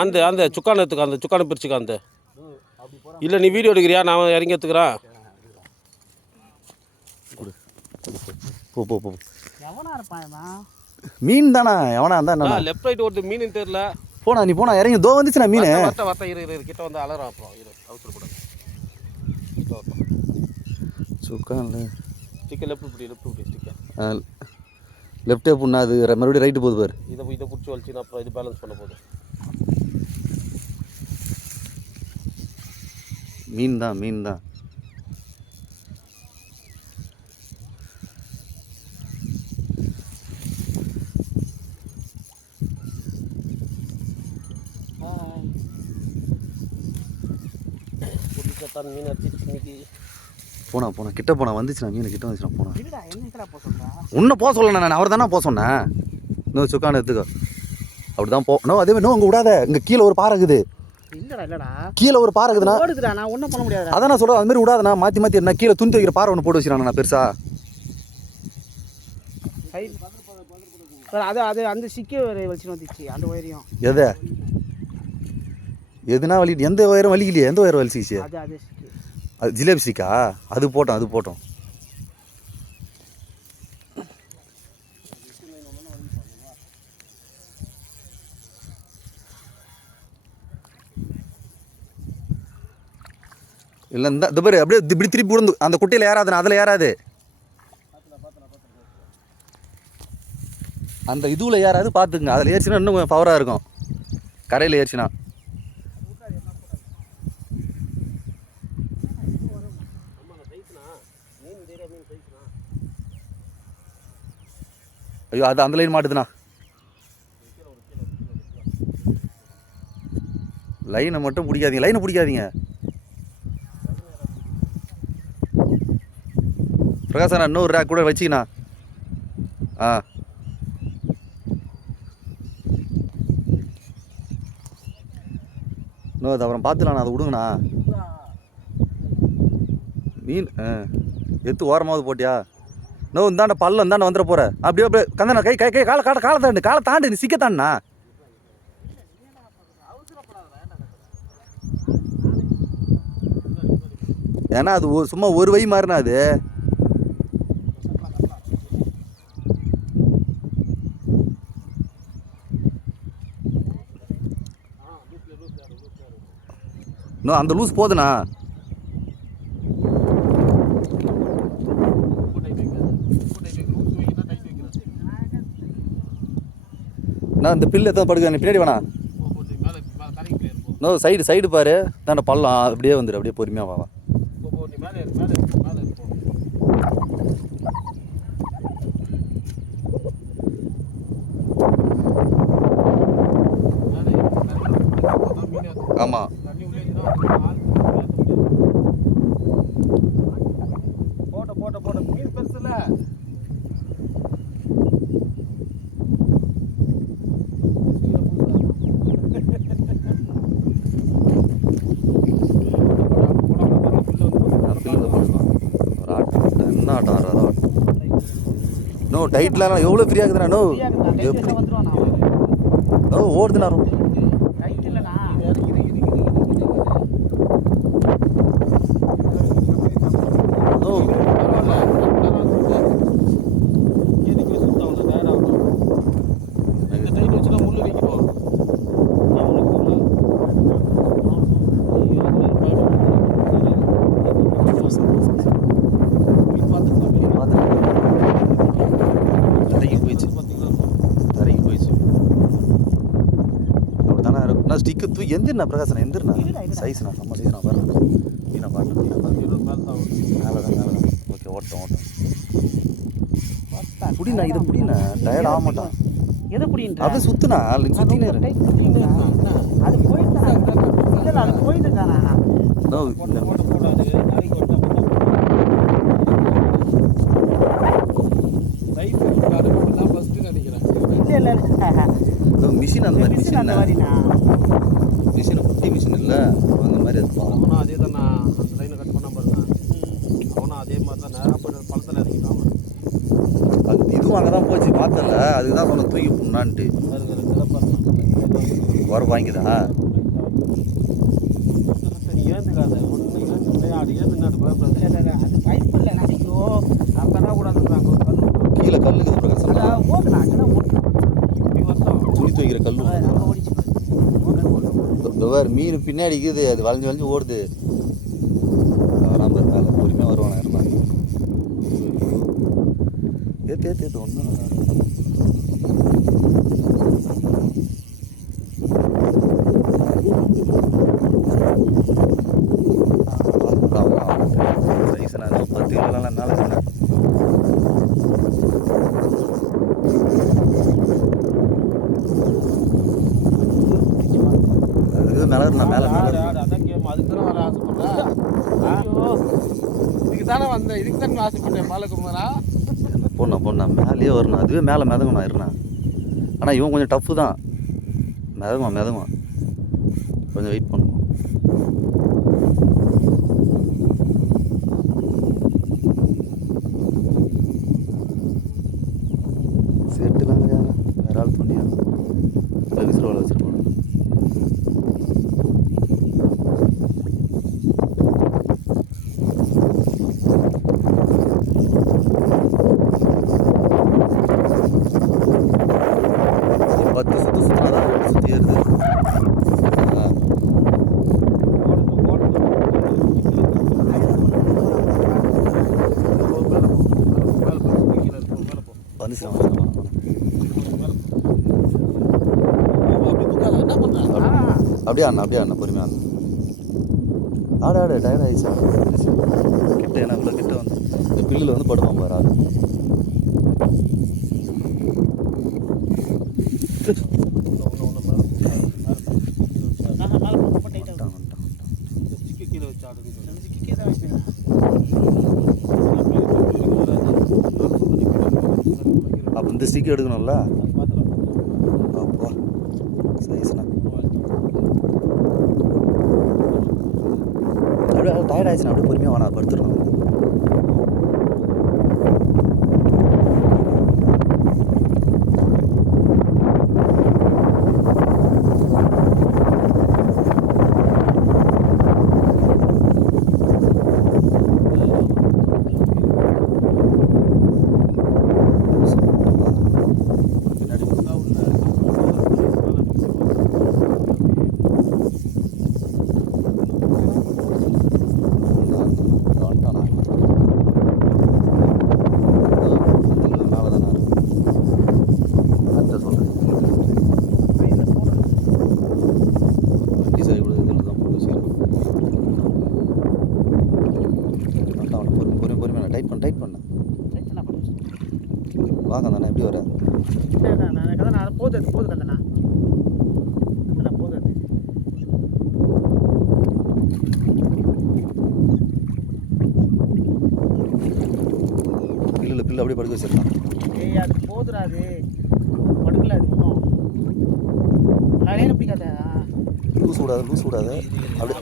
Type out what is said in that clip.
அந்த அந்த சுக்கான எடுத்துக்க, அந்த சுக்கான பிரிச்சுக்க. அந்த இல்லை நீ வீடியோ எடுக்கிறியா? நான் இறங்கி எடுத்துக்கிறேன். போ போ போ. மீன் தானா? எவனா இருந்தா லெஃப்ட் ரைட் ஓடுது, மீன் தெரியல. போனா நீ போனா இறங்கி தோ வந்துச்சுண்ணா மீன். வத்த இரு கிட்ட வந்து அலறா. அப்புறம் இரு அவசரப்படாது. சுக்கான்ல ஸ்டிக்கர் லெஃப்ட் இப்படி ஸ்டிக்கர் லெஃப்டே புண்ணா. அது மறுபடியும் ரைட்டு போகுது பாரு. இதை பிடிச்சி வலிச்சுன்னா அப்புறம் இது பேலன்ஸ் பண்ண போகுது. மீன் தான் மீன் தான். மீன் அடிச்சு போனா போனா கிட்ட போனா வந்துச்சுண்ணா மீன் கிட்ட வந்துச்சுண்ணா. போனா உன்னை போக சொல்லண்ணா. நான் அவர் தானே போக சொன்னேன். இன்னும் சுக்கான எடுத்துக்கோ. அப்படிதான் போகணும். அதே மாதிரி அங்கே விடாத. இங்கே கீழே ஒரு பாறை இருக்குது. கீழே ஒரு பாறை இருக்குதுண்ணா. அதான் நான் சொல்கிறேன். அது மாதிரி விடாதண்ணா. மாற்றி என்ன கீழே துணி வைக்கிற பாறை ஒன்று போட்டு வச்சுக்கிறாங்கண்ணா பெருசா. அது அது அந்த சிக்கி வலிச்சுன்னு வந்துச்சு அந்த ஒயரையும். எதை எதுனா வலி? எந்த ஒயரும் வலிக்கலையே. எந்த ஒயரம் வலிச்சிச்சு? அது ஜிலேபி ஸ்டிக்கா? அது போட்டோம். இல்லை இந்த பாரு அப்படியே இப்படி திருப்பி விழுந்து அந்த குட்டையில் ஏறாதுண்ணா. அதில் ஏறாது. அந்த இதுவில் ஏறாது. பார்த்துக்குங்க. அதில் ஏறிச்சுன்னா இன்னும் கொஞ்சம் பவராக இருக்கும். கரையில் ஏறிச்சுன்னா ஐயோ அது அந்த லைன் மாட்டுதுண்ணா. லைனை மட்டும் பிடிக்காதீங்க. லைனை பிடிக்காதீங்க. பிரகாசண்ணா இன்னொரு ரேக் கூட வச்சிக்கண்ணா. இன்னும் அது அப்புறம் பார்த்துக்கலாண்ணா. அதை விடுங்கண்ணா. மீன் எடுத்து ஓரமாவது போட்டியா? நோ இந்தாண்ட பள்ளம் இந்தாண்ட வந்துட போகிற. அப்படியே கந்தண்ணா கை காலை தாண்டு நீ சிக்கத்தாண்ணா. ஏன்னா அது சும்மா ஒரு வை மாதிரிண்ணா. அது இன்னும் அந்த லூஸ் போதுண்ணா. நான் இந்த பில்லு எத்தனை படுக்க பின்னாடி வேணா. நோ சைடு பாரு. தாண்ட பள்ளம் அப்படியே வந்துடு. அப்படியே பொறுமையாக வா. ஆமாம் போட்ட மீன் பெருசுல. நோ டைட்லாம் எவ்வளோ ஃப்ரீயாக இருக்குதுண்ணா. நோ எப்படி நோ ஓடுதுண்ணா. ரொம்ப ஸ்டிக்கு தூ எந்திரண்ணா. பிரகாசனா எந்திரண்ணா. சைஸ்ண்ணா நம்ம சைஸ்ண்ணா. வரணும் மீனா பாருங்க. மேலே தான். ஓகே ஓட்டம் புடிண்ணா. இதை புடிண்ணா. டயர்ட் ஆக மாட்டான். எதை புடின்னு அதை சுற்றுண்ணா. சுற்றினே அது போயிட்டு அது போயிட்டு தானே. மிஷின் அந்த மாதிரி மிஷின் குட்டி மிஷின் இல்லை அந்த மாதிரி. அவனும் அதே தான். அந்த லைனை கட் பண்ண பாருங்க. அவனும் அதே மாதிரி தான் நேராக போய் பழத்தில் இறங்கிட்டான். அது இதுவும் அங்கே தான் போச்சு பார்த்தல. அதுக்கு தான் சொன்ன தூக்கி போனான்ட்டு. உரப்பு வாங்கிக்குதா? நீ ஏந்துக்காத ஒன்று ஏந்து விளையாடு ஏந்துனாடு பயப்படாது. அது பைப் இல்லை நினைக்கோ அப்பதான் கூட கீழே கல் இருக்குது பிரகாசம். ஓதுனா இப்படி வருஷம் துணி துவைக்கிற கல். நம்ம ஓடிச்சு இந்த வேறு மீன் பின்னாடி இருக்குது, அது வளைஞ்சு வளைஞ்சு ஓடுது. வராமல் இருந்தாலும் பொறுமையாக வருவானா இருந்தான். ஏற்று ஒன்றும் சைஸ்னா 10 கிலோலாம் என்னால் சொன்னேன். அது மேலே இருந்தான், மேலே மேலே அதான் கேம் அதுக்கு தானே வர ஆசைப்படுறேன். இதுக்கு தானே வந்தேன், இதுக்கு தானே ஆசைப்பட்டேன் பாலகுமாரா. பொண்ணா மேலேயே வரணும். அதுவே மேலே மிதங்கணும் இருண்ணா. ஆனால் இவன் கொஞ்சம் டஃப்பு தான். மிதங்குவான் கொஞ்சம் வெயிட் பண்ணுவோம். செட்டுலாம் வேற ஆள் தோண்டியா விசிறுவாள் வச்சுருப்பான். சுற்றி ஏறுது. வந்துச்சுனா அப்படியே அண்ணா பொறுமையாக ஆடு டயர்ட் ஆகிடுச்சு. கிட்ட ஏன்னா இவ்வளோ கிட்ட வந்து இந்த பில்லில் வந்து படுவான் பாரு ஆள். அப்போ இந்த ஸ்டிக் எடுக்கணும்ல. அப்பா சைஸ்ண்ணா அப்படியே டயர்ட் ஆயிடுச்சுண்ணா. அப்படியே பொறுமையாக வேணா படுத்துடணும். டைட் பண்ண வாங்க தானே எப்படி வர போகுது கந்தண்ணா போகுது. பில்லு அப்படியே படுக்க வச்சிருக்கான். ஏய் அது போதுடா, அது படுக்கல. அது ஒன்றும் நிறைய பிடிக்காத. லூஸ் விடாது அப்படியே